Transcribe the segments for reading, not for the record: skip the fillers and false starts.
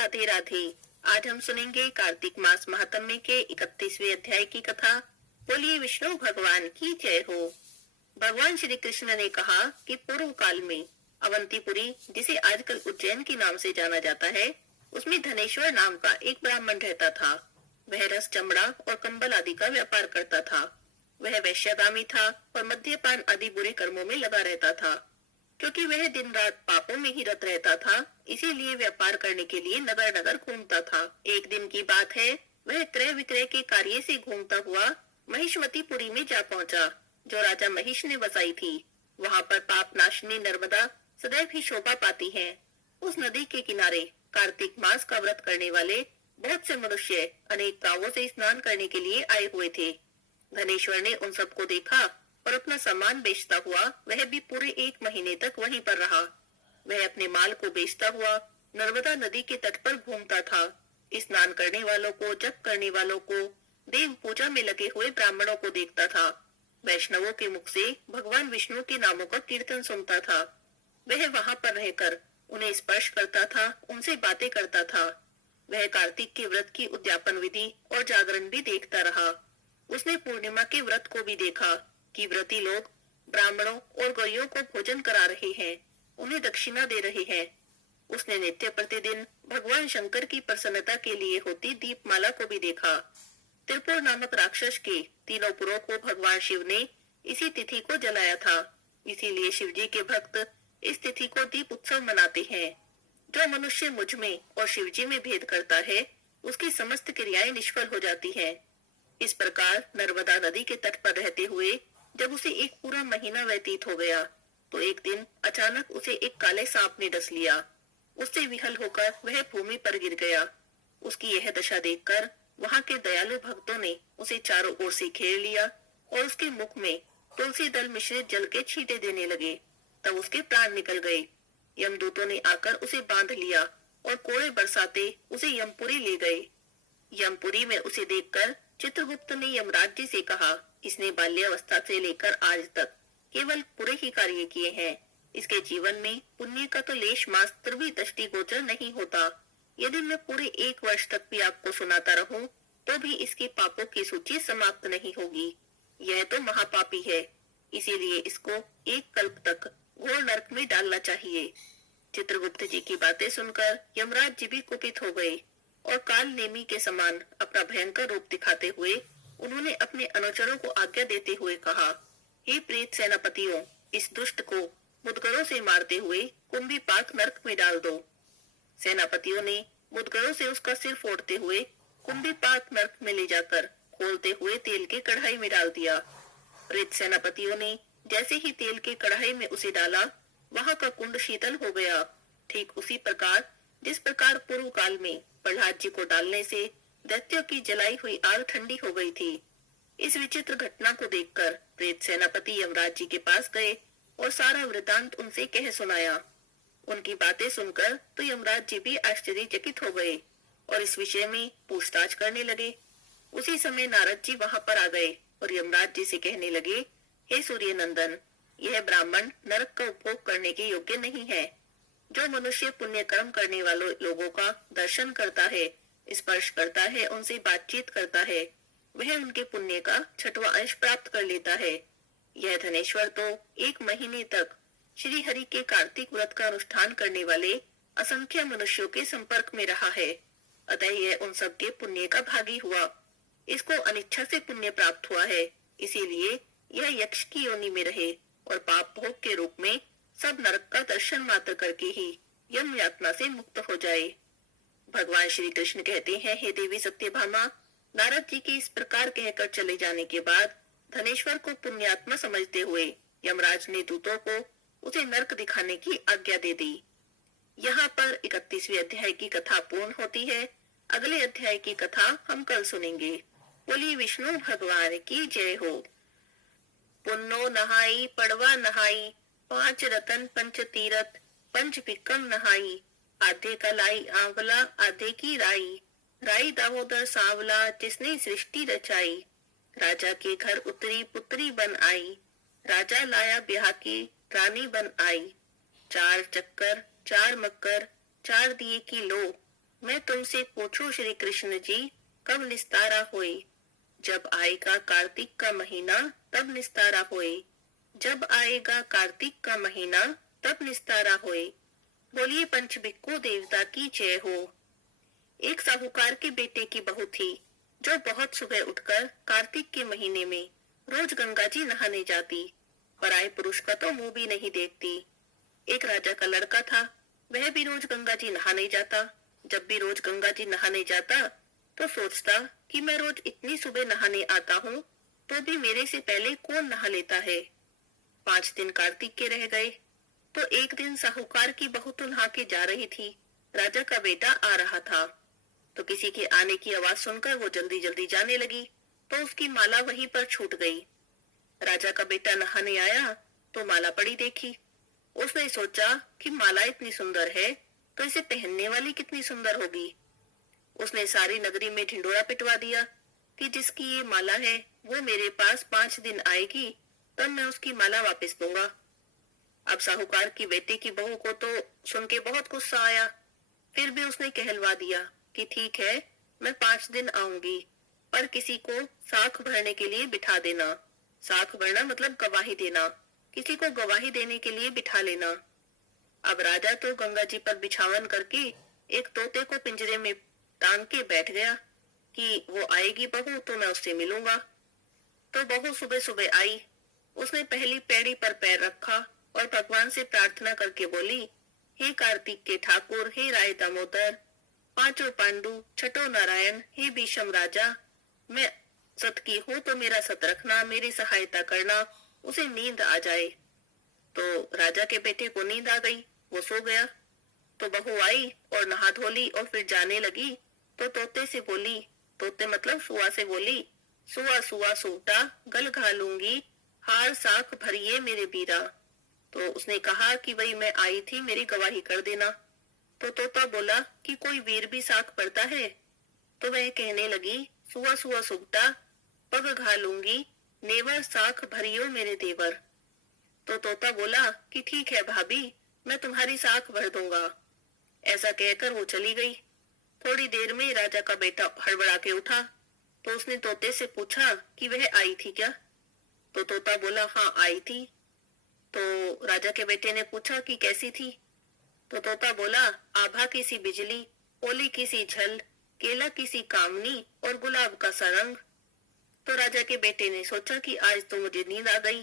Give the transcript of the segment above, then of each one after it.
राधे राधे। आज हम सुनेंगे कार्तिक मास महात्म्य के 31वें अध्याय की कथा। बोलिए विष्णु भगवान की जय हो। भगवान श्री कृष्ण ने कहा कि पूर्व काल में अवंतीपुरी, जिसे आजकल उज्जैन के नाम से जाना जाता है, उसमें धनेश्वर नाम का एक ब्राह्मण रहता था। वह रस, चमड़ा और कंबल आदि का व्यापार करता था। वह वैश्यगामी था और मद्यपान आदि बुरे कर्मों में लगा रहता था। क्योंकि वह दिन रात पापों में ही रत रहता था, इसीलिए व्यापार करने के लिए नगर नगर घूमता था। एक दिन की बात है, वह क्रय विक्रय के कार्य से घूमता हुआ महिष्मतीपुरी में जा पहुंचा, जो राजा महिष ने बसाई थी। वहां पर पाप नाशिनी नर्मदा सदैव ही शोभा पाती है। उस नदी के किनारे कार्तिक मास का व्रत करने वाले बहुत से मनुष्य अनेक गांवों से स्नान करने के लिए आए हुए थे। धनेश्वर ने उन सबको देखा और अपना सामान बेचता हुआ वह भी पूरे 1 महीने तक वहीं पर रहा। वह अपने माल को बेचता हुआ नर्मदा नदी के तट पर घूमता था। स्नान करने वालों को, जप करने वालों को, देव पूजा में लगे हुए ब्राह्मणों को देखता था। वैष्णवों के मुख से भगवान विष्णु के नामों का कीर्तन सुनता था। वह वहां पर रहकर उन्हें स्पर्श करता था, उनसे बातें करता था। वह कार्तिक के व्रत की उद्यापन विधि और जागरण भी देखता रहा। उसने पूर्णिमा के व्रत को भी देखा कि व्रती लोग ब्राह्मणों और गौयों को भोजन करा रहे हैं, उन्हें दक्षिणा दे रहे हैं। उसने नित्य प्रतिदिन भगवान शंकर की प्रसन्नता के लिए होती दीपमाला को भी देखा। त्रिपुर नामक राक्षस के 3 पुरों को भगवान शिव ने इसी तिथि को जलाया था। इसीलिए शिव जी के भक्त इस तिथि को दीप उत्सव मनाते हैं। जो मनुष्य मुझ में और शिव जी में भेद करता है, उसकी समस्त क्रियाएं निष्फल हो जाती हैं। इस प्रकार नर्मदा नदी के तट पर रहते हुए जब उसे एक पूरा महीना व्यतीत हो गया, तो एक दिन अचानक उसे एक काले सांप ने डस लिया। उससे विहल होकर वह भूमि पर गिर गया। उसकी यह दशा देखकर वहां के दयालु भक्तों ने उसे चारों ओर से घेर लिया और उसके मुख में तुलसी दल मिश्रित जल के छींटे देने लगे। तब उसके प्राण निकल गए। यमदूतों ने आकर उसे बांध लिया और कोड़े बरसाते उसे यमपुरी ले गए। यमपुरी में उसे देखकर चित्रगुप्त ने यमराज जी से कहा, इसने बाल्यावस्था से लेकर आज तक केवल बुरे ही कार्य किए हैं। इसके जीवन में पुण्य का तो लेश मात्र भी दृष्टिगोचर नहीं होता। यदि मैं पूरे 1 वर्ष तक भी आपको सुनाता रहूं, तो भी इसके पापों की सूची समाप्त नहीं होगी। यह तो महापापी है, इसीलिए इसको 1 कल्प तक घोर नरक में डालना चाहिए। चित्रगुप्त जी की बातें सुनकर यमराज जी भी कुपित हो गए और काल नेमी के समान अपना भयंकर रूप दिखाते हुए उन्होंने अपने अनुचरों को आज्ञा देते हुए कहा, हे प्रेत सेनापतियों, इस दुष्ट को मुदगरों से मारते हुए कुंभीपाक नरक में डाल दो। सेनापतियों ने मुदगरों से उसका सिर फोड़ते हुए कुंभीपाक नरक में ले जाकर खोलते हुए तेल के कढ़ाई में डाल दिया। प्रेत सेनापतियों ने जैसे ही तेल के कढ़ाई में उसे डाला, वहां का कुंड शीतल हो गया। ठीक उसी प्रकार जिस प्रकार पूर्व काल में प्रहलाद जी को डालने से दैत्यों की जलाई हुई आग ठंडी हो गई थी। इस विचित्र घटना को देखकर प्रेत सेनापति यमराज जी के पास गए और सारा वृतांत उनसे कह सुनाया। उनकी बातें सुनकर तो यमराज जी भी आश्चर्यचकित हो गए और इस विषय में पूछताछ करने लगे। उसी समय नारद जी वहां पर आ गए और यमराज जी से कहने लगे, हे सूर्य नंदन, यह ब्राह्मण नरक का उपभोग करने के योग्य नहीं है। जो मनुष्य पुण्य कर्म करने वालों लोगों का दर्शन करता है, स्पर्श करता है, उनसे बातचीत करता है, वह उनके पुण्य का 6वां अंश प्राप्त कर लेता है। यह धनेश्वर तो 1 महीने तक श्री हरि के कार्तिक व्रत का अनुष्ठान करने वाले असंख्य मनुष्यों के संपर्क में रहा है। अतः यह उन सबके पुण्य का भागी हुआ। इसको अनिच्छा से पुण्य प्राप्त हुआ है, इसीलिए यह यक्ष की योनि में रहे और पाप भोग के रूप में सब नरक का दर्शन मात्र करके ही यम यातना से मुक्त हो जाए। भगवान श्री कृष्ण कहते हैं, हे देवी सत्यभामा, नारद जी के इस प्रकार कहकर चले जाने के बाद धनेश्वर को पुण्यात्मा समझते हुए यमराज ने दूतों को उसे नरक दिखाने की आज्ञा दे दी। यहाँ पर 31वें अध्याय की कथा पूर्ण होती है। अगले अध्याय की कथा हम कल सुनेंगे। बोलिए विष्णु भगवान की जय हो। पुन्नो नहाई पड़वा नहाई, 5 रतन 5 तीरथ, 5 विक्रम नहाई। आधे का लाई आंवला, आधे की राई, राई दामोदर सांवला, जिसने सृष्टि रचाई। राजा के घर उतरी पुत्री बन आई, राजा लाया ब्याह की रानी बन आई। 4 चक्कर 4 मक्कर, 4 दिए की लो, मैं तुमसे पूछूं श्री कृष्ण जी, कब निस्तारा होए? जब आएगा कार्तिक का महीना तब निस्तारा होए। जब आएगा कार्तिक का महीना तब निस्तारा होए। बोलिए पंचबिक्कू देवता की जय हो। एक साहूकार के बेटे की बहू थी जो बहुत सुबह उठकर कार्तिक के महीने में रोज गंगा जी नहाने जाती, पर आए पुरुष का तो मुंह भी नहीं देखती। एक राजा का लड़का था, वह भी रोज गंगा जी नहाने जाता। जब भी रोज गंगा जी नहाने जाता तो सोचता कि मैं रोज इतनी सुबह नहाने आता हूँ तो भी मेरे से पहले कौन नहा लेता है। 5 दिन कार्तिक के रह गए तो एक दिन साहूकार की बहू तो नहा के जा रही थी, राजा का बेटा आ रहा था। तो किसी के आने की आवाज सुनकर वो जल्दी जल्दी जाने लगी तो उसकी माला वहीं पर छूट गई। राजा का बेटा नहाने आया तो माला पड़ी देखी। उसने सोचा कि माला इतनी सुंदर है तो इसे पहनने वाली कितनी सुंदर होगी। उसने सारी नगरी में ढिंडोरा पिटवा दिया कि जिसकी ये माला है वो मेरे पास 5 दिन आएगी तब मैं उसकी माला वापस दूंगा। अब साहूकार की बेटे की बहू को तो सुन के बहुत गुस्सा आया, फिर भी उसने कहलवा दिया कि ठीक है, मैं 5 दिन आऊंगी, पर किसी को साख भरने के लिए बिठा देना। साख भरना मतलब गवाही देना, किसी को गवाही देने के लिए बिठा लेना। अब राजा तो गंगा जी पर बिछावन करके एक तोते को पिंजरे में टांग के बैठ गया कि वो आएगी बहू तो मैं उससे मिलूंगा। तो बहू सुबह सुबह आई। उसने पहली पैड़ी पर पैर रखा और भगवान से प्रार्थना करके बोली, हे कार्तिक के ठाकुर, हे राय दामोदर, 5 पांडु, छठो नारायण, हे भीषम राजा, मैं सत की हूँ तो मेरा सत रखना, मेरी सहायता करना, उसे नींद आ जाए। तो राजा के बेटे को नींद आ गई, वो सो गया। तो बहू आई और नहा धोली और फिर जाने लगी तो तोते से बोली, तोते मतलब सुआ से बोली, सुआ सुआ सूटा गल घालूंगी, हार साख भरिए मेरे बीरा। तो उसने कहा कि भाई मैं आई थी, मेरी गवाही कर देना। तो तोता बोला कि कोई वीर भी साख भरता है? तो वह कहने लगी, सुआ सुआ सूटा पग घालूंगी, नेवर साख भरियो मेरे देवर। तो तोता बोला कि ठीक है भाभी, मैं तुम्हारी साख भर दूंगा। ऐसा कहकर वो चली गई। थोड़ी देर में राजा का बेटा हड़बड़ा के उठा तो उसने तोते से पूछा कि वह आई थी क्या? तो तोता बोला हाँ आई थी। तो राजा के बेटे ने पूछा कि कैसी थी? तो तोता बोला, आभा की सी बिजली, ओली की सी झल, केला की सी कामनी और गुलाब का सा रंग। तो राजा के बेटे ने सोचा कि आज तो मुझे नींद आ गई,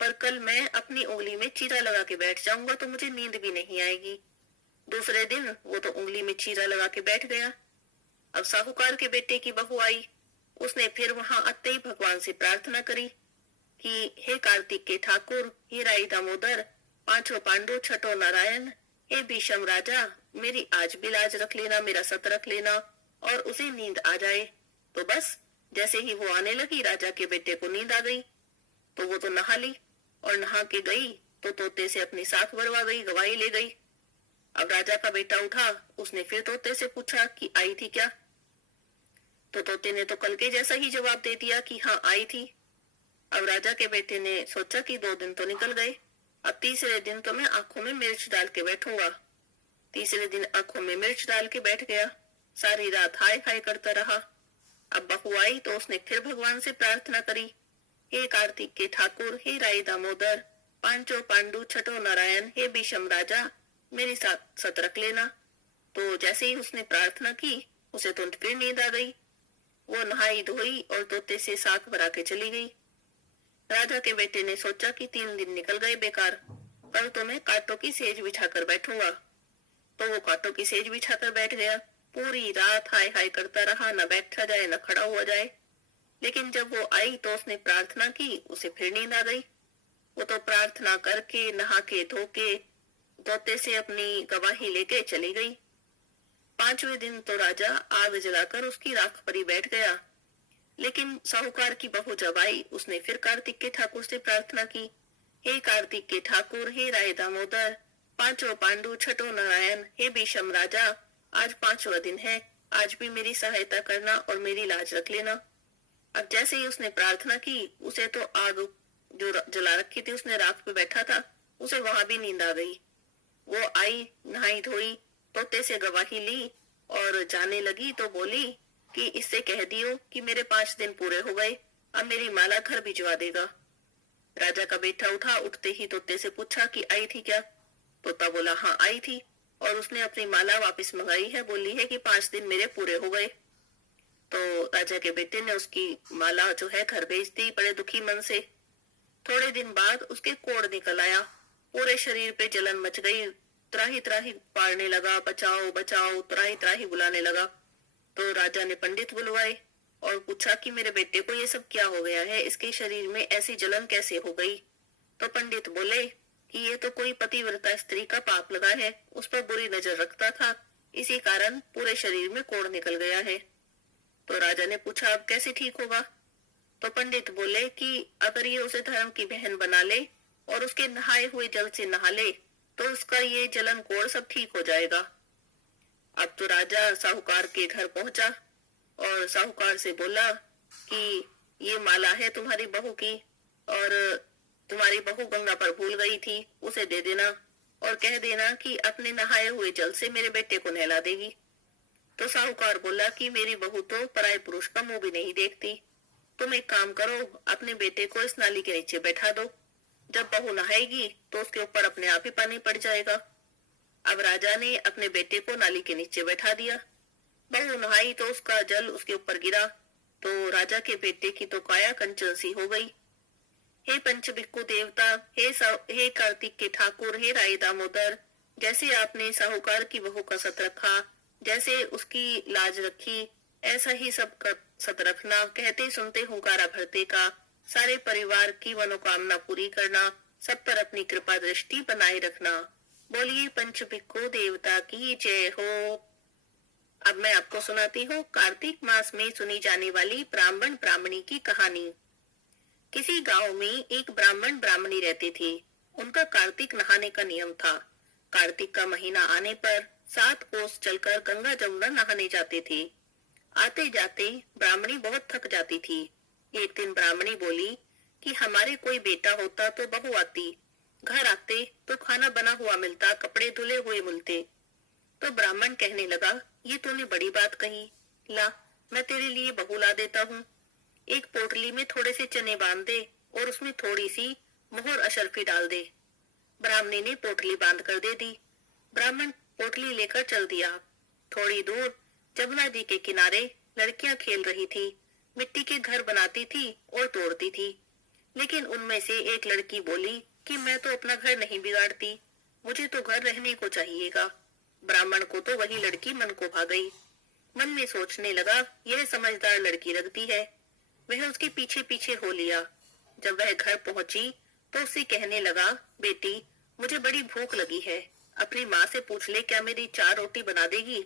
पर कल मैं अपनी उंगली में चीरा लगा के बैठ जाऊंगा तो मुझे नींद भी नहीं आएगी। दूसरे दिन वो तो उंगली में चीरा लगा के बैठ गया। अब साहूकार के बेटे की बहू आई। उसने फिर वहां आते ही भगवान से प्रार्थना करी कि हे कार्तिक के ठाकुर, हे राई दामोदर, 5 पांडु, छठो नारायण, हे भीषम राजा, मेरी आज भी लाज रख लेना, मेरा सत रख लेना और उसे नींद आ जाए। तो बस जैसे ही वो आने लगी राजा के बेटे को नींद आ गई। तो वो तो नहा ली और नहा के गई तो तोते से अपनी साख भरवा गई, गवाही ले गई। अब राजा का बेटा उठा, उसने फिर तोते से पूछा कि आई थी क्या? तो तोते ने तो कल के जैसा ही जवाब दे दिया कि हाँ आई थी। अब राजा के बेटे ने सोचा कि 2 दिन तो निकल गए, अब तीसरे दिन तो मैं आंखों में मिर्च डाल के बैठूंगा। तीसरे दिन आंखों में मिर्च डाल के बैठ गया, सारी रात हाय हाय करता रहा। अब बहू आई तो उसने फिर भगवान से प्रार्थना करी, हे कार्तिक के ठाकुर, हे राय दामोदर, 5 पांडु, छठो नारायण, हे भीषम राजा, मेरी साथ सत रख लेना। तो जैसे ही उसने प्रार्थना की उसे तो फिर नींद आ गई। वो नहाई धोई और तोते से साख भरा के चली गई। राजा के बेटे ने सोचा कि 3 दिन निकल गए बेकार, कल तो मैं कांटों की सेज बिछाकर बैठूंगा। तो वो कांटों की सेज बिछाकर बैठ गया, पूरी रात हाय हाय करता रहा, न बैठा जाए न खड़ा हुआ जाए। लेकिन जब वो आई तो उसने प्रार्थना की, उसे फिर नींद आ गई। वो तो प्रार्थना करके नहा के धो के तोते से अपनी गवाही लेके चली गई। 5वें दिन तो राजा आग जलाकर उसकी राख पर ही बैठ गया। लेकिन साहूकार की बहू जब आई उसने फिर कार्तिक के ठाकुर से प्रार्थना की, हे कार्तिक के ठाकुर, हे राय दामोदर, 5 पांडु, छठो नारायण, हे भीषम राजा, आज 5वां दिन है, आज भी मेरी सहायता करना और मेरी लाज रख लेना। अब जैसे ही उसने प्रार्थना की उसे तो आग जो जला रखी थी, उसने राख पे बैठा था, उसे वहां भी नींद आ गई। वो आई, नहाई धोई, तोते से गवाही ली और जाने लगी तो बोली कि इससे कह दियो कि मेरे 5 दिन पूरे हो गए, अब मेरी माला घर भिजवा देगा। राजा का बेटा उठा, उठते ही तोते से पूछा कि आई थी क्या? तोता बोला हाँ आई थी, और उसने अपनी माला वापस मंगाई है, बोली है कि 5 दिन मेरे पूरे हो गए। तो राजा के बेटे ने उसकी माला जो है घर भेज दी बड़े दुखी मन से। थोड़े दिन बाद उसके कोढ़ निकल आया, पूरे शरीर पे जलन मच गई, त्राही त्राही पाड़ने लगा, बचाओ बचाओ त्राही त्राही बुलाने लगा। तो राजा ने पंडित बुलवाए और पूछा कि मेरे बेटे को ये सब क्या हो गया है, इसके शरीर में ऐसी जलन कैसे हो गई? तो पंडित बोले कि ये तो कोई पतिव्रता स्त्री का पाप लगा है, उस पर बुरी नजर रखता था, इसी कारण पूरे शरीर में कोढ़ निकल गया है। तो राजा ने पूछा अब कैसे ठीक होगा? तो पंडित बोले कि अगर ये उसे धर्म की बहन बना ले और उसके नहाए हुए जल से नहा ले तो उसका ये जलन कोढ़ सब ठीक हो जाएगा। अब तो राजा साहूकार के घर पहुंचा और साहूकार से बोला कि ये माला है तुम्हारी बहू की, और तुम्हारी बहू गंगा पर भूल गई थी, उसे दे देना और कह देना कि अपने नहाए हुए जल से मेरे बेटे को नहला देगी। तो साहूकार बोला कि मेरी बहू तो पराये पुरुष का मुंह भी नहीं देखती, तुम एक काम करो, अपने बेटे को इस नाली के नीचे बैठा दो, जब बहू नहाएगी तो उसके ऊपर अपने आप ही पानी पड़ जाएगा। अब राजा ने अपने बेटे को नाली के नीचे बैठा दिया। बहू नहाई तो उसका जल उसके ऊपर गिरा, तो राजा के बेटे की तो काया कंचन सी हो गई। हे पंचबिक्कू देवता, हे कार्तिक के ठाकुर, हे राय दामोदर, जैसे आपने साहूकार की बहू का सत रखा, जैसे उसकी लाज रखी, ऐसा ही सबका सत रखना। कहते सुनते हुंकारा भरते का, सारे परिवार की मनोकामना पूरी करना, सब पर अपनी कृपा दृष्टि बनाए रखना। बोलिए पंचभिक्खु देवता की जय हो। अब मैं आपको सुनाती हूँ कार्तिक मास में सुनी जाने वाली ब्राह्मण ब्राह्मणी की कहानी। किसी गांव में एक ब्राह्मण ब्राह्मणी रहते थे। उनका कार्तिक नहाने का नियम था। कार्तिक का महीना आने पर 7 कोस चलकर गंगा जमुना नहाने जाते थे। आते जाते ब्राह्मणी बहुत थक जाती थी। एक दिन ब्राह्मणी बोली कि हमारे कोई बेटा होता तो बहू आती, घर आते तो खाना बना हुआ मिलता, कपड़े धुले हुए मिलते। तो ब्राह्मण कहने लगा, ये तूने बड़ी बात कही, ला मैं तेरे लिए बहू ला देता हूँ। एक पोटली में थोड़े से चने बांध दे और उसमें थोड़ी सी मोहर अशर्फी डाल दे। ब्राह्मणी ने पोटली बांध कर दे दी। ब्राह्मण पोटली लेकर चल दिया। थोड़ी दूर जमुना जी के किनारे लड़कियां खेल रही थी, मिट्टी के घर बनाती थी और तोड़ती थी। लेकिन उनमें से एक लड़की बोली कि मैं तो अपना घर नहीं बिगाड़ती, मुझे तो घर रहने को चाहिएगा। ब्राह्मण को तो वही लड़की मन को भा गई। मन में सोचने लगा, यह समझदार लड़की लगती है। वह उसके पीछे पीछे हो लिया। जब वह घर पहुंची तो उससे कहने लगा, बेटी मुझे बड़ी भूख लगी है, अपनी माँ से पूछ ले क्या मेरी 4 रोटी बना देगी।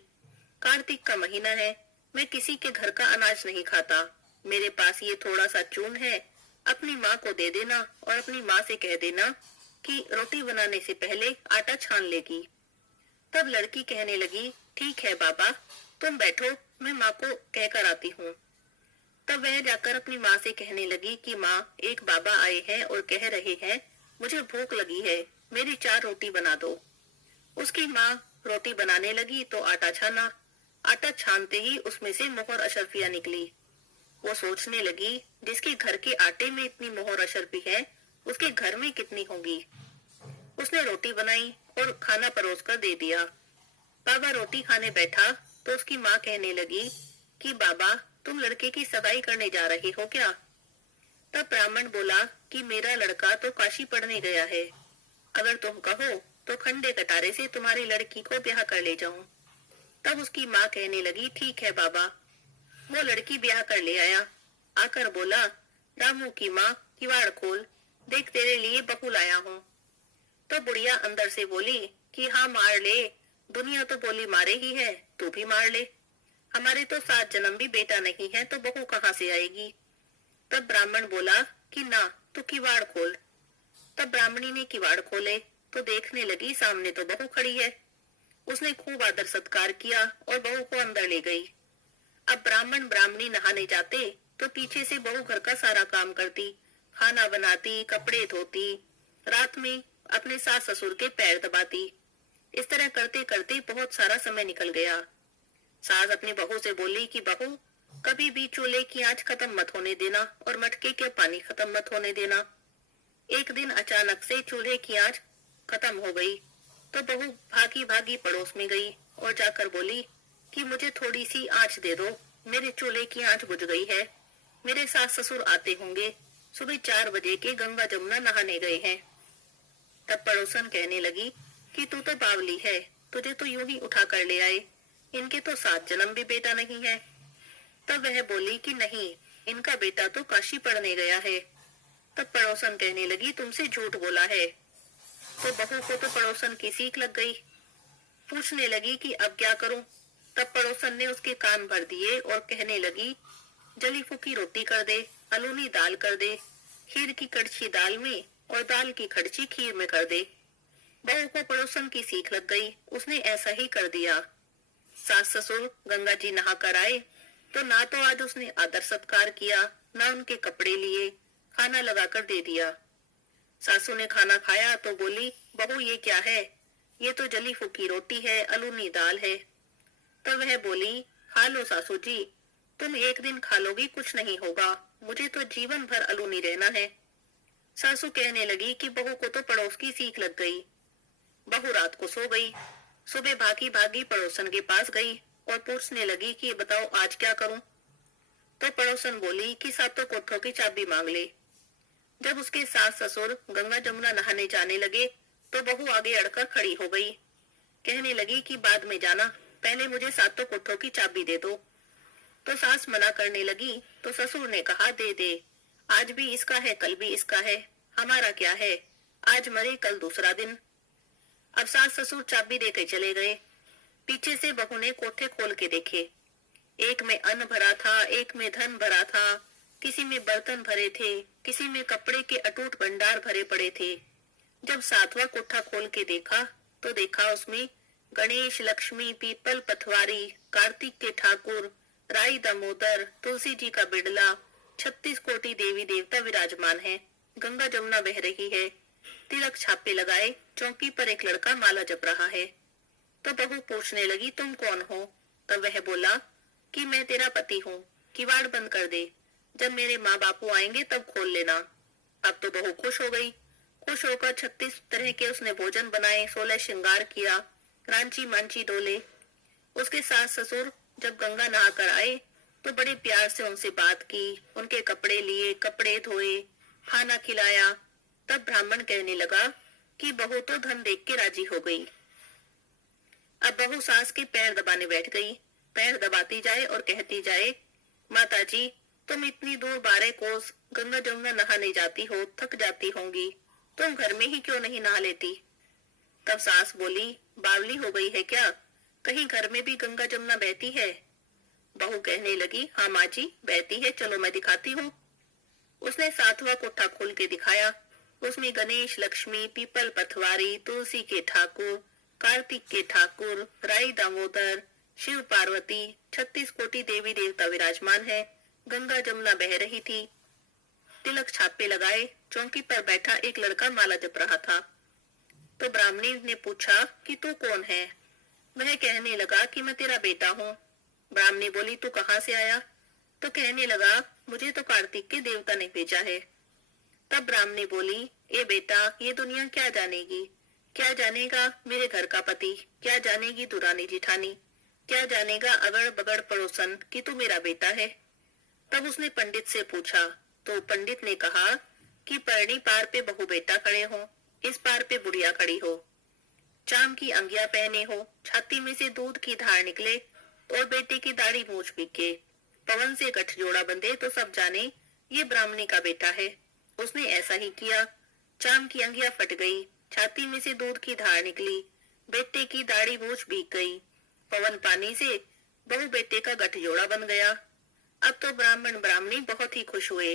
कार्तिक का महीना है, मैं किसी के घर का अनाज नहीं खाता। मेरे पास ये थोड़ा सा चून है, अपनी माँ को दे देना और अपनी माँ से कह देना कि रोटी बनाने से पहले आटा छान लेगी। तब लड़की कहने लगी, ठीक है बाबा, तुम बैठो, मैं माँ को कहकर आती हूँ। तब वह जाकर अपनी माँ से कहने लगी कि माँ, एक बाबा आए हैं और कह रहे हैं मुझे भूख लगी है, मेरी 4 रोटी बना दो। उसकी माँ रोटी बनाने लगी तो आटा छाना। आटा छानते ही उसमें से मोहर अशर्फियाँ निकली। वो सोचने लगी, जिसके घर के आटे में इतनी मोहर अशर्फी है, उसके घर में कितनी होंगी। उसने रोटी बनाई और खाना परोस कर दे दिया। बाबा रोटी खाने बैठा तो उसकी माँ कहने लगी कि बाबा, तुम लड़के की सगाई करने जा रहे हो क्या? तब ब्राह्मण बोला कि मेरा लड़का तो काशी पढ़ने गया है, अगर तुम कहो तो खंडे कटारे से तुम्हारी लड़की को ब्याह कर ले जाऊं। तब उसकी माँ कहने लगी, ठीक है बाबा। वो लड़की ब्याह कर ले आया। आकर बोला, रामू की माँ, किवाड़ खोल, देख तेरे लिए बहू लाया हूँ। तो बुढ़िया अंदर से बोली कि हाँ मार ले, दुनिया तो बोली मारे ही है, तू भी मार ले। हमारे तो 7 जन्म भी बेटा नहीं है तो बहू कहाँ से आएगी। तब ब्राह्मण बोला कि ना, तू किवाड़ खोल। तब ब्राह्मणी ने किवाड़ खोले तो देखने लगी सामने तो बहू खड़ी है। उसने खूब आदर सत्कार किया और बहू को अंदर ले गई। अब ब्राह्मण ब्राह्मणी नहाने जाते तो पीछे से बहू घर का सारा काम करती, खाना बनाती, कपड़े धोती, रात में अपने सास ससुर के पैर दबाती। इस तरह करते करते बहुत सारा समय निकल गया। सास अपनी बहू से बोली कि बहू, कभी भी चूल्हे की आंच खत्म मत होने देना और मटके के पानी खत्म मत होने देना। एक दिन अचानक से चूल्हे की आंच खत्म हो गई तो बहू भागी भागी पड़ोस में गई और जाकर बोली कि मुझे थोड़ी सी आंच दे दो, मेरे चूल्हे की आंच बुझ गई है। मेरे सास ससुर आते होंगे, सुबह 4 बजे के गंगा जमुना नहाने गए हैं। तब पड़ोसन कहने लगी कि तू तो बावली है, तुझे तो यूं ही उठा कर ले आए, इनके तो 7 जन्म भी बेटा नहीं है। तब वह बोली कि नहीं, इनका बेटा तो काशी पढ़ने गया है। तब पड़ोसन कहने लगी तुमसे झूठ बोला है। तो बहू को तो पड़ोसन की सीख लग गई, पूछने लगी कि अब क्या करूं। तब पड़ोसन ने उसके कान भर दिए और कहने लगी जली फूकी रोटी कर दे, अलूनी दाल कर दे, खीर की कड़छी दाल में और दाल की कड़छी खीर में कर दे। बहू को पड़ोसन की सीख लग गई, उसने ऐसा ही कर दिया। सास ससुर गंगा जी नहा कर आए तो ना तो आज उसने आदर सत्कार किया, ना उनके कपड़े लिए, खाना लगाकर दे दिया। सासू ने खाना खाया तो बोली बहू ये क्या है, ये तो जली फूकी रोटी है, अलूनी दाल है। तब वह बोली खा लो सासू जी, तुम एक दिन खा लोगी कुछ नहीं होगा, मुझे तो जीवन भर अलूनी रहना है। सासू कहने लगी कि बहू को तो पड़ोस की सीख लग गई। बहू रात को सो गई, सुबह भागी भागी पड़ोसन के पास गई और पूछने लगी कि बताओ आज क्या करूं। तो पड़ोसन बोली कि सातों कोठों की चाबी मांग ले। जब उसके सास ससुर गंगा जमुना नहाने जाने लगे तो बहू आगे अड़कर खड़ी हो गई, कहने लगी कि बाद में जाना, पहले मुझे सातों कोठों की चाबी दे दो। तो सास मना करने लगी तो ससुर ने कहा दे दे, आज भी इसका है कल भी इसका है, हमारा क्या है, आज मरे कल दूसरा दिन। अब सास ससुर चाबी देकर चले गए। पीछे से बहू ने कोठे खोल के देखे, एक में अन्न भरा था, एक में धन भरा था, किसी में बर्तन भरे थे, किसी में कपड़े के अटूट भंडार भरे पड़े थे। जब 7वां कोठा खोल के देखा तो देखा उसमें गणेश, लक्ष्मी, पीपल, पथवारी, कार्तिक के ठाकुर, राई दामोदर, तुलसी जी का बिड़ला, 36 कोटि देवी देवता विराजमान है। गंगा जमुना बह रही है, तिलक छापे लगाए, चौकी पर एक लड़का माला जप रहा है। तो बहू पूछने लगी तुम कौन हो। तब वह बोला कि मैं तेरा पति हूँ, किवाड़ बंद कर दे, जब मेरे माँ बापू आएंगे तब खोल लेना। अब तो बहू खुश हो गई, खुश होकर 36 तरह के उसने भोजन बनाए, 16 श्रृंगार किया, रांची मांची डोले। उसके सास ससुर जब गंगा नहा कर आए तो बड़े प्यार से उनसे बात की, उनके कपड़े लिए, कपड़े धोए, खाना खिलाया। तब ब्राह्मण कहने लगा कि बहू तो धन देख के राजी हो गई। अब बहू सास के पैर दबाने बैठ गई, पैर दबाती जाए और कहती जाए माता जी तुम इतनी दूर 12 कोस गंगा जमुना नहाने जाती हो, थक जाती होंगी, तुम घर में ही क्यों नहीं नहा लेती। तब सास बोली बावली हो गई है क्या, कहीं घर में भी गंगा जमुना बहती है। बहू कहने लगी हाँ माँ जी बहती है, चलो मैं दिखाती हूँ। उसने 7वां कोठा खोल के दिखाया, उसमें गणेश, लक्ष्मी, पीपल पथवारी, तुलसी के ठाकुर, कार्तिक के ठाकुर, राई दामोदर, शिव पार्वती, 36 कोटि देवी देवता विराजमान है। गंगा जमुना बह रही थी, तिलक छापे लगाए, चौकी पर बैठा एक लड़का माला जप रहा था। तो ब्राह्मणी ने पूछा कि तू कौन है। वह कहने लगा कि मैं तेरा बेटा हूँ। ब्राह्मणी बोली तू कहाँ से आया। तो कहने लगा मुझे तो कार्तिक के देवता ने भेजा है। तब ब्राह्मणी बोली ए बेटा ये दुनिया क्या जानेगी, क्या जानेगा मेरे घर का पति, क्या जानेगी दुरानी जिठानी, क्या जानेगा अगड़ बगड़ पड़ोसन कि तू मेरा बेटा है। तब उसने पंडित से पूछा तो पंडित ने कहा कि परनी पार पे बहू बेटा खड़े हो, इस पार पे बुढ़िया खड़ी हो, चाम की अंगिया पहने हो, छाती में से दूध की धार निकले और बेटे की दाढ़ी मूछ बिके, पवन से गठजोड़ा बंधे तो सब जाने ये ब्राह्मणी का बेटा है। उसने ऐसा ही किया, चाम की अंगिया फट गई, छाती में से दूध की धार निकली, बेटे की दाढ़ी मूछ भीग गई, पवन पानी से बहू बेटे का गठजोड़ा बन गया। अब तो ब्राह्मण ब्राह्मणी बहुत ही खुश हुए।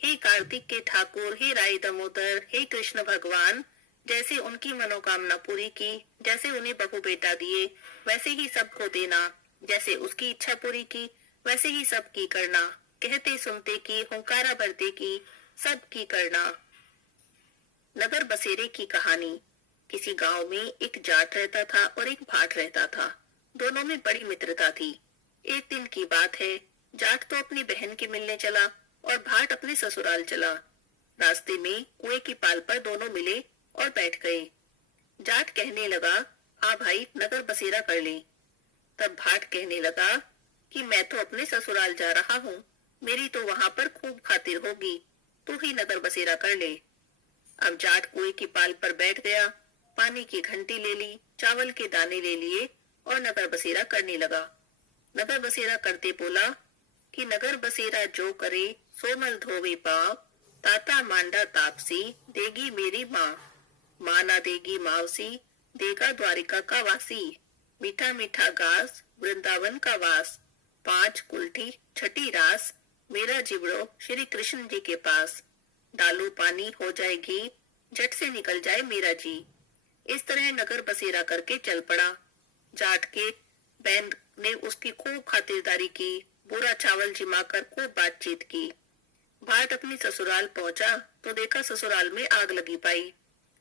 हे कार्तिक के ठाकुर, हे राय दामोदर, हे कृष्ण भगवान, जैसे उनकी मनोकामना पूरी की, जैसे उन्हें बहू बेटा दिए वैसे ही सबको देना, जैसे उसकी इच्छा पूरी की वैसे ही सबकी करना, कहते सुनते की, हुंकारा भरते की, सबकी करना। नगर बसेरे की कहानी। किसी गांव में एक जाट रहता था और एक भाट रहता था। दोनों में बड़ी मित्रता थी। एक दिन की बात है, जाट तो अपनी बहन के मिलने चला और भाट अपने ससुराल चला। रास्ते में कुएं की पाल पर दोनों मिले और बैठ गए। जाट कहने लगा, हाँ भाई, नगर बसेरा कर ले। तब भाट कहने लगा कि मैं तो अपने ससुराल जा रहा हूँ, मेरी तो वहां पर खूब खातिर होगी, तू ही नगर बसेरा कर ले। अब जाट कुएं की पाल पर बैठ गया, पानी की घंटी ले ली, चावल के दाने ले लिए और नगर बसेरा करने लगा। नगर बसेरा करते बोला कि नगर बसेरा जो करे सो मल धोवे पाँव, ताता मांडा तापसी देगी मेरी माँ, माँ ना देगी मावसी देगा द्वारिका का वासी, मीठा मीठा घास वृंदावन का वास, पांच कुल्ठी छठी रास मेरा जिबड़ो श्री कृष्ण जी के पास, डालू पानी हो जाए घी झट से निकल जाए मेरा जी। इस तरह नगर बसेरा करके चल पड़ा। जाट के बहन ने उसकी खूब खातिरदारी की, बुरा चावल जिमाकर खूब बातचीत की। भाट अपनी ससुराल पहुंचा तो देखा ससुराल में आग लगी पाई।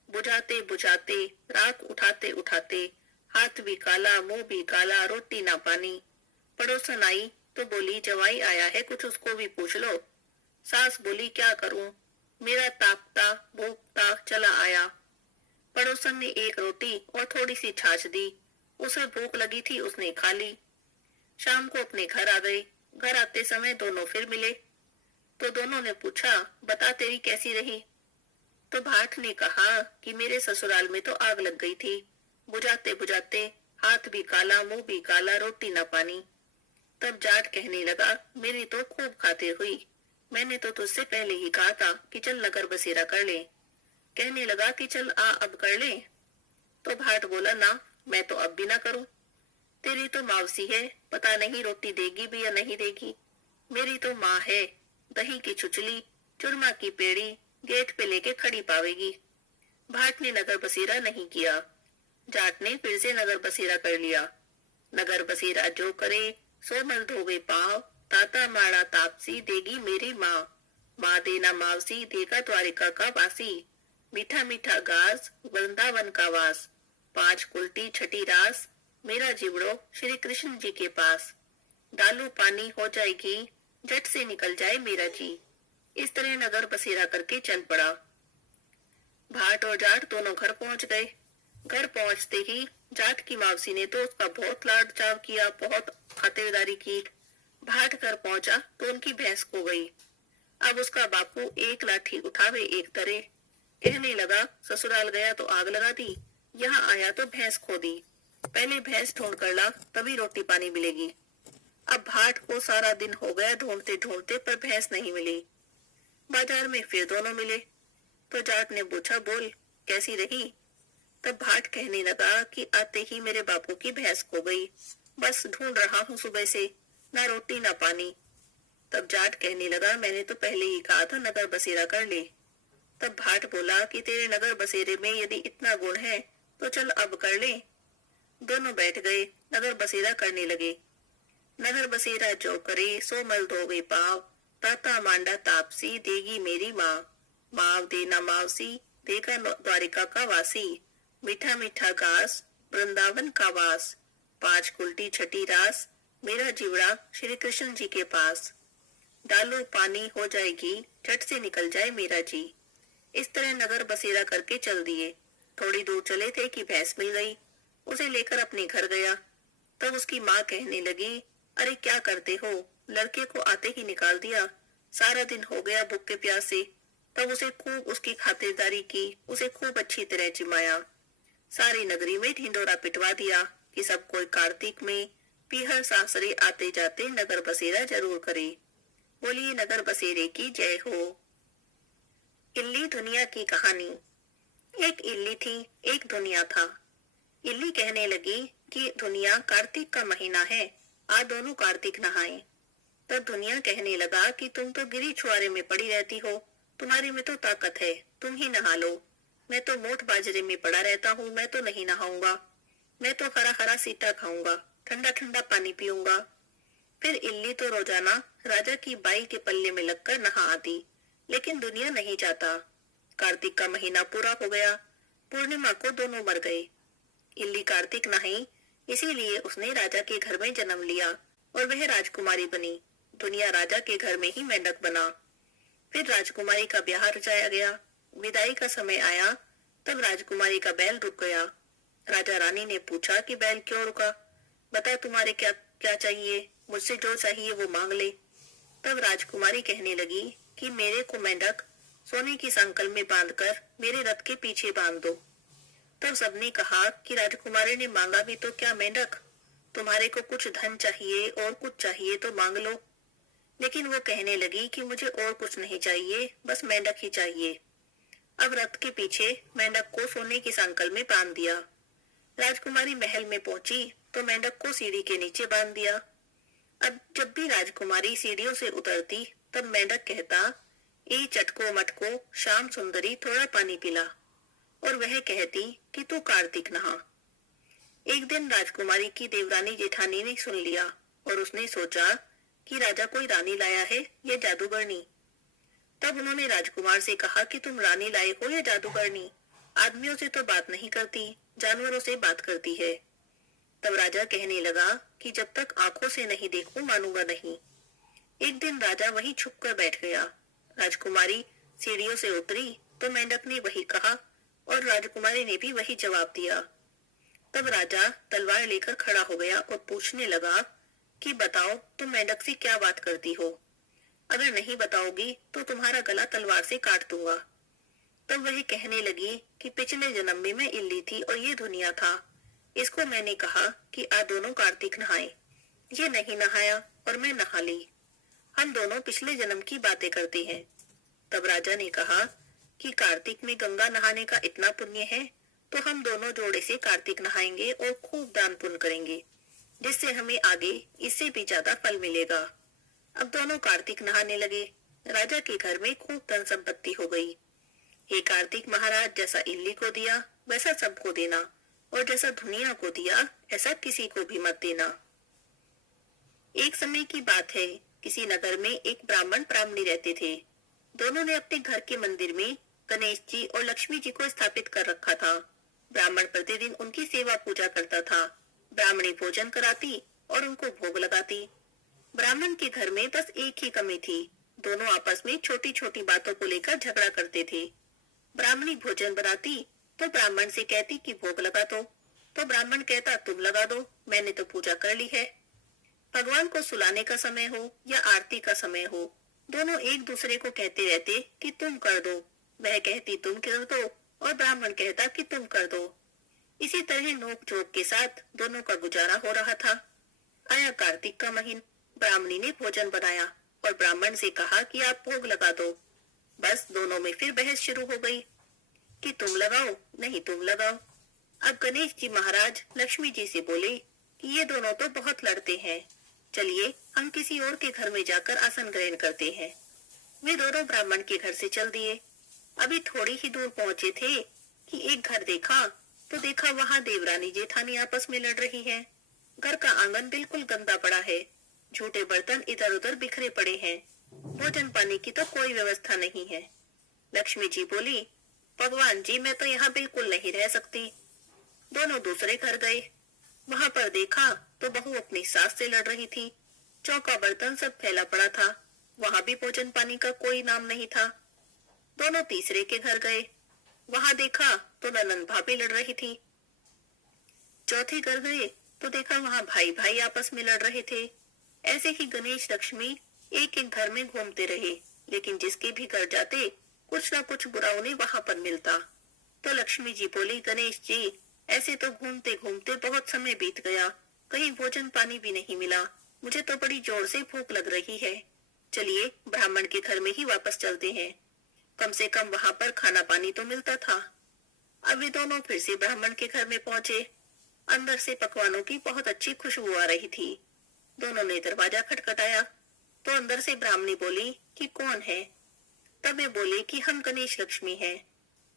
बुझाते बुझाते, राख उठाते उठाते, हाथ भी काला मुंह भी काला, रोटी ना पानी। पड़ोसन आई तो बोली, जवाई आया है, कुछ उसको भी पूछ लो। सास बोली, क्या करूं, मेरा तापता भूखता चला आया। पड़ोसन ने एक रोटी और थोड़ी सी छाछ दी, उसे भूख लगी थी, उसने खा ली। शाम को अपने घर आ गए। घर आते समय दोनों फिर मिले तो दोनों ने पूछा, बता तेरी कैसी रही। तो भाट ने कहा कि मेरे ससुराल में तो आग लग गई थी, बुझाते बुझाते हाथ भी काला मुंह भी काला, रोटी न पानी। तब जाट कहने लगा, मेरी तो खूब खातिर हुई, मैंने तो तुझसे पहले ही कहा था कि चल नगर बसेरा कर ले। कहने लगा कि चल आ अब कर ले। तो भाट बोला, ना, मैं तो अब भी ना करूं, तेरी तो मावसी है, पता नहीं रोटी देगी भी या नहीं देगी। मेरी तो माँ है, दही की छुचली चुरमा की पेड़ी गेट पे लेके खड़ी पावेगी। भाट ने नगर बसेरा नहीं किया। जाट ने फिर से नगर बसेरा कर लिया। नगर बसेरा जो करे सो मल धोवे पाँव, ताता माड़ा तापसी देगी मेरी माँ, माँ देना मावसी देगा द्वारिका का वासी, मीठा मीठा घास वृंदावन का वास, पांच कुल्टी छठी रास मेरा जिबड़ो श्री कृष्ण जी के पास, डालू पानी हो जाएगी झट से निकल जाए मेरा जी। इस तरह नगर बसेरा करके चल पड़ा। भाट और जाट दोनों घर पहुंच गए। घर पहुंचते ही जाट की मावसी ने तो उसका बहुत लाड चाव किया, बहुत खातिरदारी की। भाट घर पहुंचा तो उनकी भैंस खो गई। अब उसका बापू एक लाठी उठावे एक तरे, कहने लगा, ससुराल गया तो आग लगा दी, यहाँ आया तो भैंस खो दी, पहले भैंस ढूंढ कर ला तभी रोटी पानी मिलेगी। अब भाट को सारा दिन हो गया ढूंढते ढूंढते, पर भैंस नहीं मिली। बाजार में फिर दोनों मिले तो जाट ने पूछा, बोल कैसी रही। तब भाट कहने लगा कि आते ही मेरे बापू की भैंस खो गई, बस ढूंढ रहा हूँ सुबह से, ना रोटी ना पानी। तब जाट कहने लगा, मैंने तो पहले ही कहा था नगर बसेरा कर ले। तब भाट बोला कि तेरे नगर बसेरे में यदि इतना गुण है तो चल अब कर ले। दोनों बैठ गए, नगर बसेरा करने लगे। नगर बसेरा जो करे सो मल धोवे पाँव, ताता मांडा तापसी देगी मेरी माँ, माव देना मावसी देगा द्वारिका का वासी, मीठा मीठा घास वृंदावन का वास, पांच कुल्टी छठी रास मेरा जिवड़ा श्री कृष्ण जी के पास, डालो पानी हो जाएगी झट से निकल जाए मेरा जी। इस तरह नगर बसेरा करके चल दिए। थोड़ी दूर चले थे कि भैंस मिल गई, उसे लेकर अपने घर गया। तब उसकी माँ कहने लगी, अरे क्या करते हो, लड़के को आते ही निकाल दिया, सारा दिन हो गया भूखे प्यासे। तब उसे खूब उसकी खातिरदारी की, उसे खूब अच्छी तरह जिमाया। सारी नगरी में ढिंडोरा पिटवा दिया कि सब कोई कार्तिक में पीहर सासरे आते जाते नगर बसेरा जरूर करे। बोलिए नगर बसेरे की जय हो। इल्ली दुनिया की कहानी। एक इल्ली थी, एक दुनिया था। इल्ली कहने लगी कि दुनिया, कार्तिक का महीना है, आज दोनों कार्तिक नहाएं। तब दुनिया कहने लगा कि तुम तो गिरी छुआरे में पड़ी रहती हो, तुम्हारी में तो ताकत है, तुम ही नहा लो। मैं तो मोट बाजरे में पड़ा रहता हूँ, मैं तो नहीं नहाऊंगा। मैं तो हरा हरा सीटा खाऊंगा, ठंडा ठंडा पानी पीऊंगा। फिर इल्ली तो रोजाना राजा की बाई के पल्ले में लगकर नहा आती, लेकिन दुनिया नहीं चाहता। कार्तिक का महीना पूरा हो गया, पूर्णिमा को दोनों मर गए। इल्ली कार्तिक नहाई इसीलिए उसने राजा के घर में जन्म लिया और वह राजकुमारी बनी। दुनिया राजा के घर में ही मेंढक बना। फिर राजकुमारी का ब्याह रचाया गया। विदाई का समय आया तब राजकुमारी का बैल रुक गया। राजा रानी ने पूछा कि बैल क्यों रुका? बता, तुम्हारे क्या क्या चाहिए? मुझसे जो चाहिए वो मांग ले। तब राजकुमारी कहने लगी कि मेरे को मेंढक सोने की संकल में बांधकर मेरे रथ के पीछे बांध दो। तब सबने कहा कि राजकुमारी ने मांगा भी तो क्या मेंढक, तुम्हारे को कुछ धन चाहिए और कुछ चाहिए तो मांग लो। लेकिन वो कहने लगी कि मुझे और कुछ नहीं चाहिए, बस मेंढक ही चाहिए। अब रथ के पीछे मेंढक को सोने की संकल में बांध दिया। राजकुमारी महल में पहुंची तो मेंढक को सीढ़ी के नीचे बांध दिया। अब जब भी राजकुमारी सीढ़ियों से उतरती तब मेंढक कहता, ए चटको मटको शाम सुंदरी थोड़ा पानी पिला, और वह कहती कि तू कार्तिक नहा। एक दिन राजकुमारी की देवरानी जेठानी ने सुन लिया और उसने सोचा कि राजा कोई रानी लाया है या जादूगरनी। तब उन्होंने राजकुमार से कहा कि तुम रानी लाए हो या जादूगरनी? आदमियों से तो बात नहीं करती, जानवरों से बात करती है। तब राजा कहने लगा कि जब तक आंखों से नहीं देखूं मानूंगा नहीं। एक दिन राजा वहीं छुप कर बैठ गया। राजकुमारी सीढ़ियों से उतरी तो मेंढक ने वही कहा और राजकुमारी ने भी वही जवाब दिया। तब राजा तलवार लेकर खड़ा हो गया और पूछने लगा कि बताओ, तुम मेंढक से क्या बात करती हो? अगर नहीं बताओगी तो तुम्हारा गला तलवार से काट दूंगा। तब वह कहने लगी कि पिछले जन्म में मैं इल्ली थी और ये दुनिया था। इसको मैंने कहा कि आ दोनों कार्तिक नहाए। ये नहीं नहाया और मैं नहा ली। हम दोनों पिछले जन्म की बातें करते हैं। तब राजा ने कहा कि कार्तिक में गंगा नहाने का इतना पुण्य है तो हम दोनों जोड़े से कार्तिक नहाएंगे और खूब दान पुण्य करेंगे, जिससे हमें आगे इससे भी ज्यादा फल मिलेगा। अब दोनों कार्तिक नहाने लगे। राजा के घर में खूब धन संपत्ति हो गई। हे कार्तिक महाराज, जैसा इल्ली को दिया वैसा सबको देना, और जैसा दुनिया को दिया ऐसा किसी को भी मत देना। एक समय की बात है, किसी नगर में एक ब्राह्मण ब्राह्मणी रहते थे। दोनों ने अपने घर के मंदिर में गणेश जी और लक्ष्मी जी को स्थापित कर रखा था। ब्राह्मण प्रतिदिन उनकी सेवा पूजा करता था। ब्राह्मणी भोजन कराती और उनको भोग लगाती। ब्राह्मण के घर में बस एक ही कमी थी, दोनों आपस में छोटी छोटी बातों को लेकर झगड़ा करते थे। ब्राह्मणी भोजन बनाती तो ब्राह्मण से कहती कि भोग लगा दो, तो ब्राह्मण कहता तुम लगा दो, मैंने तो पूजा कर ली है। भगवान को सुलाने का समय हो या आरती का समय हो, दोनों एक दूसरे को कहते रहते कि तुम कर दो। वह कहती तुम कर दो और ब्राह्मण कहता कि तुम कर दो। इसी तरह नोक झोंक के साथ दोनों का गुजारा हो रहा था। आया कार्तिक का महीना। ब्राह्मणी ने भोजन बनाया और ब्राह्मण से कहा कि आप भोग लगा दो। बस दोनों में फिर बहस शुरू हो गई कि तुम लगाओ, नहीं तुम लगाओ। अब गणेश जी महाराज लक्ष्मी जी से बोले कि ये दोनों तो बहुत लड़ते हैं, चलिए हम किसी और के घर में जाकर आसन ग्रहण करते हैं। वे दोनों ब्राह्मण के घर से चल दिए। अभी थोड़ी ही दूर पहुंचे थे कि एक घर देखा तो देखा वहां देवरानी जेठानी आपस में लड़ रही है। घर का आंगन बिल्कुल गंदा पड़ा है, झूठे बर्तन इधर उधर बिखरे पड़े हैं, भोजन पानी की तो कोई व्यवस्था नहीं है। लक्ष्मी जी बोली, भगवान जी मैं तो यहाँ बिल्कुल नहीं रह सकती। दोनों दूसरे घर गए। वहां पर देखा तो बहू अपनी सास से लड़ रही थी। चौका बर्तन सब फैला पड़ा था, वहां भी भोजन पानी का कोई नाम नहीं था। दोनों तीसरे के घर गए। वहां देखा तो ननंद भाभी लड़ रही थी। चौथे घर गए तो देखा वहां भाई भाई आपस में लड़ रहे थे। ऐसे ही गणेश लक्ष्मी एक एक घर में घूमते रहे, लेकिन जिसके भी घर जाते कुछ न कुछ बुरा उन्हें वहां पर मिलता। तो लक्ष्मी जी बोली, गणेश जी ऐसे तो घूमते घूमते बहुत समय बीत गया, कहीं भोजन पानी भी नहीं मिला। मुझे तो बड़ी जोर से भूख लग रही है। चलिए ब्राह्मण के घर में ही वापस चलते हैं, कम से कम वहां पर खाना पानी तो मिलता था। अब वे दोनों फिर से ब्राह्मण के घर में पहुंचे। अंदर से पकवानों की बहुत अच्छी खुशबू आ रही थी। दोनों ने दरवाजा खटखटाया तो अंदर से ब्राह्मणी बोली कि कौन है? तब वे बोले कि हम गणेश लक्ष्मी हैं।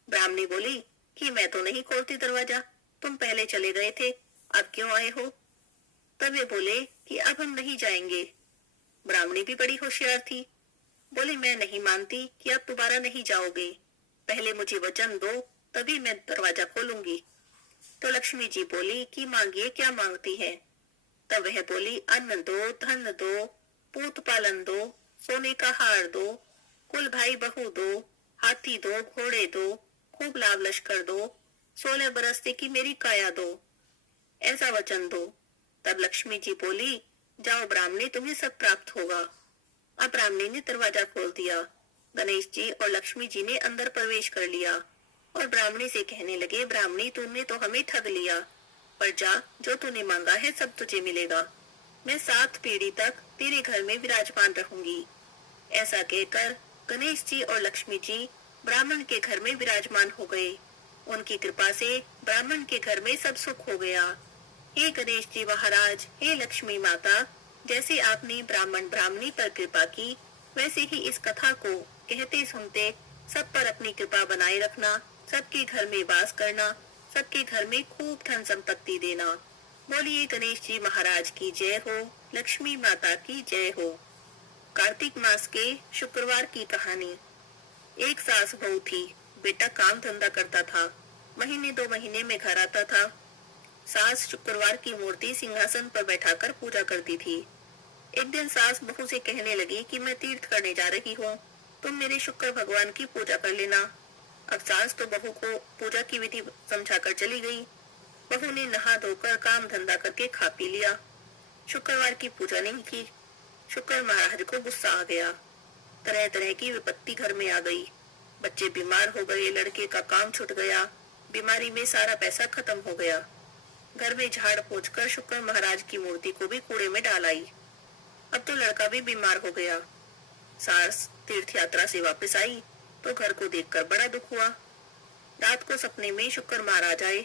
ब्राह्मणी बोली कि मैं तो नहीं खोलती दरवाजा, तुम पहले चले गए थे, अब क्यों आए हो? तब वे बोले कि अब हम नहीं जाएंगे। ब्राह्मणी भी बड़ी होशियार थी, बोली मैं नहीं मानती कि अब दोबारा नहीं जाओगे, पहले मुझे वचन दो तभी मैं दरवाजा खोलूंगी। तो लक्ष्मी जी बोली कि मांगिए, क्या मांगती है। तब वह बोली, अन्न दो, धन दो, पूत पालन दो, सोने का हार दो, कुल भाई बहू दो, हाथी दो, घोड़े दो, खूब लाभ लश्कर दो, 16 बरस की मेरी काया दो, ऐसा वचन दो। तब लक्ष्मी जी बोली, जाओ ब्राह्मणी, तुम्हें सब प्राप्त होगा। अब ब्राह्मणी ने दरवाजा खोल दिया। गणेश जी और लक्ष्मी जी ने अंदर प्रवेश कर लिया और ब्राह्मणी से कहने लगे, ब्राह्मणी, तूने तो हमें ठग लिया, पर जा, जो तूने मांगा है सब तुझे मिलेगा। मैं 7 पीढ़ी तक तेरे घर में विराजमान रहूंगी। ऐसा कहकर गणेश जी और लक्ष्मी जी ब्राह्मण के घर में विराजमान हो गए। उनकी कृपा से ब्राह्मण के घर में सब सुख हो गया। हे गणेश जी महाराज, हे लक्ष्मी माता, जैसे आपने ब्राह्मण ब्राह्मणी पर कृपा की, वैसे ही इस कथा को कहते सुनते सब पर अपनी कृपा बनाए रखना, सबके घर में वास करना, सबके घर में खूब धन संपत्ति देना। बोलिए गणेश जी महाराज की जय हो, लक्ष्मी माता की जय हो। कार्तिक मास के शुक्रवार की कहानी। एक सास बहू थी। बेटा काम धंधा करता था, महीने 2 महीने में घर आता था। सास शुक्रवार की मूर्ति सिंहासन पर बैठाकर पूजा करती थी। एक दिन सास बहू से कहने लगी कि मैं तीर्थ करने जा रही हूँ, तुम मेरे शुक्र भगवान की पूजा कर लेना। अब सास तो बहू को पूजा की विधि समझाकर चली गई। बहू ने नहा धोकर काम धंधा करके खा पी लिया। शुक्रवार की पूजा नहीं की। शुक्र महाराज को गुस्सा आ गया। तरह तरह की विपत्ति घर में आ गई। बच्चे बीमार हो गए, लड़के का काम छूट गया, बीमारी में सारा पैसा खत्म हो गया। घर में झाड़ पोंछ कर शुक्र महाराज की मूर्ति को भी कूड़े में डाल आई। अब तो लड़का भी बीमार हो गया। सास तीर्थ यात्रा से वापस आई तो घर को देखकर बड़ा दुख हुआ। रात को सपने में शुक्र महाराज आए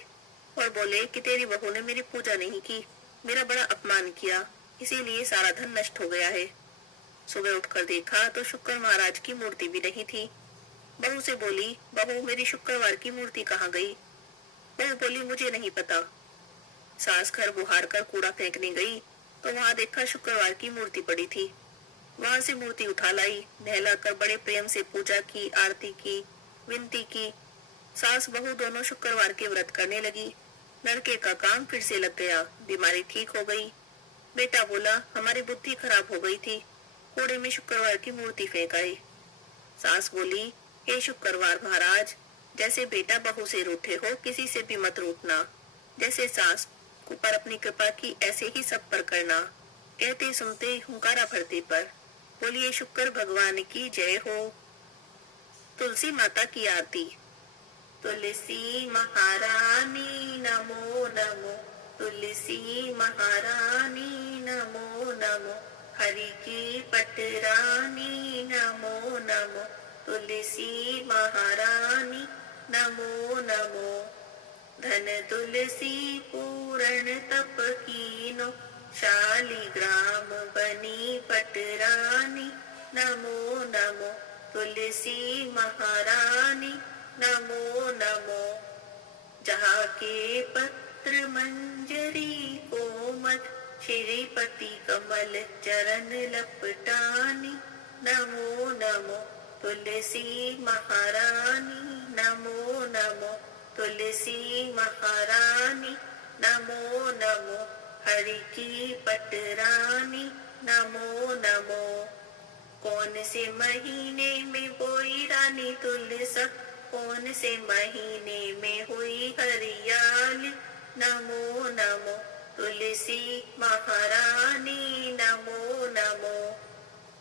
और बोले कि तेरी बहू ने मेरी पूजा नहीं की, मेरा बड़ा अपमान किया, इसीलिए सारा धन नष्ट हो गया है। सुबह उठकर देखा तो शुक्र महाराज की मूर्ति भी नहीं थी। बहू से बोली, बहू, मेरी शुक्रवार की मूर्ति कहाँ गई। बहू बोली, मुझे नहीं पता। सास घर बुहार कर कूड़ा फेंकने गई तो वहां देखा शुक्रवार की मूर्ति पड़ी थी। वहां से मूर्ति उठा लाई, नहलाकर बड़े प्रेम से पूजा की, आरती की, विनती की। सास बहू दोनों शुक्रवार के व्रत करने लगी। लड़के का काम फिर से लग गया, बीमारी ठीक हो गई। बेटा बोला, हमारी बुद्धि खराब हो गई थी, कूड़े में शुक्रवार की मूर्ति फेंक आई। सास बोली, हे शुक्रवार महाराज, जैसे बेटा बहू से रूठे हो, किसी से भी मत रूठना। जैसे सास पर अपनी कृपा की, ऐसे ही सब पर करना। कहते सुनते हुंकारा भरते पर। बोलिए शुक्र भगवान की जय हो। तुलसी माता की आरती। तुलसी महारानी नमो नमो, तुलसी महारानी नमो नमो, हरि की पटरानी नमो नमो, तुलसी महारानी नमो नमो। धन तुलसी पूर्ण तप कीनो, शालिग्राम बनी पटरानी नमो नमो, तुलसी महारानी नमो नमो। जहाँ के पत्र मंजरी कोमल, श्रीपति कमल चरण लपटानी नमो नमो, तुलसी महारानी नमो नमो, तुलसी महारानी नमो नमो, हरि की पटरानी नमो नमो। कौन से महीने में बोई रानी तुलसा, कौन से महीने में हुई हरियाली नमो नमो, तुलसी महारानी नमो नमो।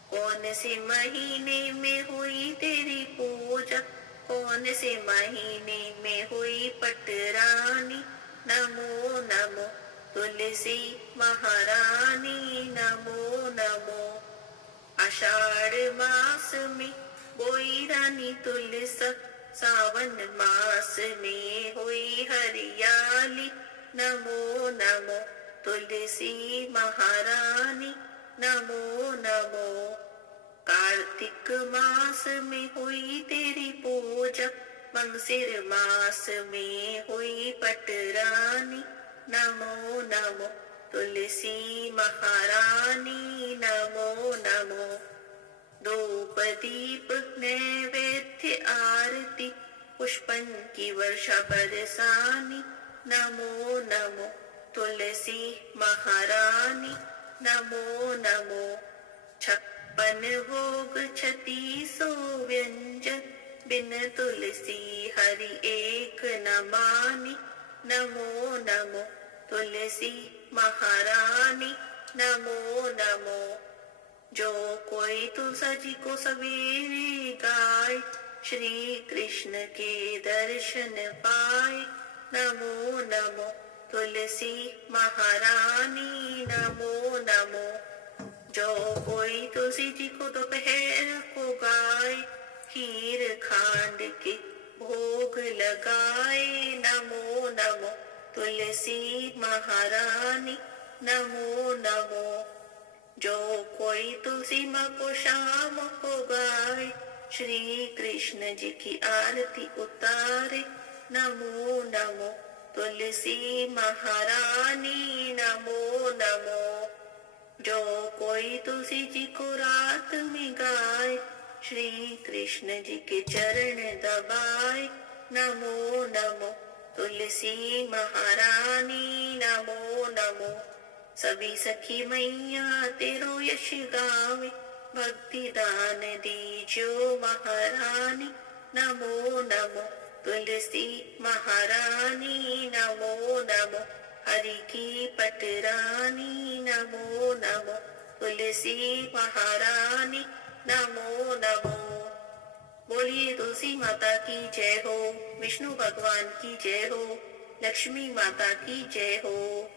कौन से महीने में हुई तेरी पूजा, कौन से महीने में हुई पटरानी नमो नमो, तुलसी महारानी नमो नमो। आषाढ़ मास में बोई रानी तुलसा, सावन मास में हुई हरियाली नमो नमो, तुलसी महारानी नमो नमो। कार्तिक मास में हुई तेरी पूजा, मंगसिर मास में हुई पटरानी नमो नमो, तुलसी महारानी नमो नमो। धूप दीप नैवेद्य आरती, पुष्पन की वर्षा बरसानी नमो नमो तुलसी महारानी, नमो नमो। 56 भोग 3600 व्यंजन, बिन तुलसी हरि एक न मानी, नमो नमो तुलसी महारानी, नमो नमो। जो कोई तुलसा जी को सवेरे गाए, श्री कृष्ण के दर्शन पाए, नमो नमो तुलसी महारानी, नमो नमो। जो कोई तुलसी जी को दोपहर को गाए, खीर खांड के भोग लगाए, नमो नमो तुलसी महारानी, नमो नमो। जो कोई तुलसी माँ को शाम को गाए, श्री कृष्ण जी की आरती उतारे, नमो नमो तुलसी महारानी, नमो नमो। जो कोई तुलसी जी को रात में गाए, श्री कृष्ण जी के चरण दबाए, नमो नमो तुलसी महारानी, नमो नमो। सभी सखी मैया तेरो यश गावे, भक्ति दान दीजो महारानी, नमो नमो तुलसी महारानी, नमो नमो। हरि की पटरानी, नमो नमो तुलसी महारानी, नमो नमो। बोलिए तुलसी माता की जय हो, विष्णु भगवान की जय हो, लक्ष्मी माता की जय हो।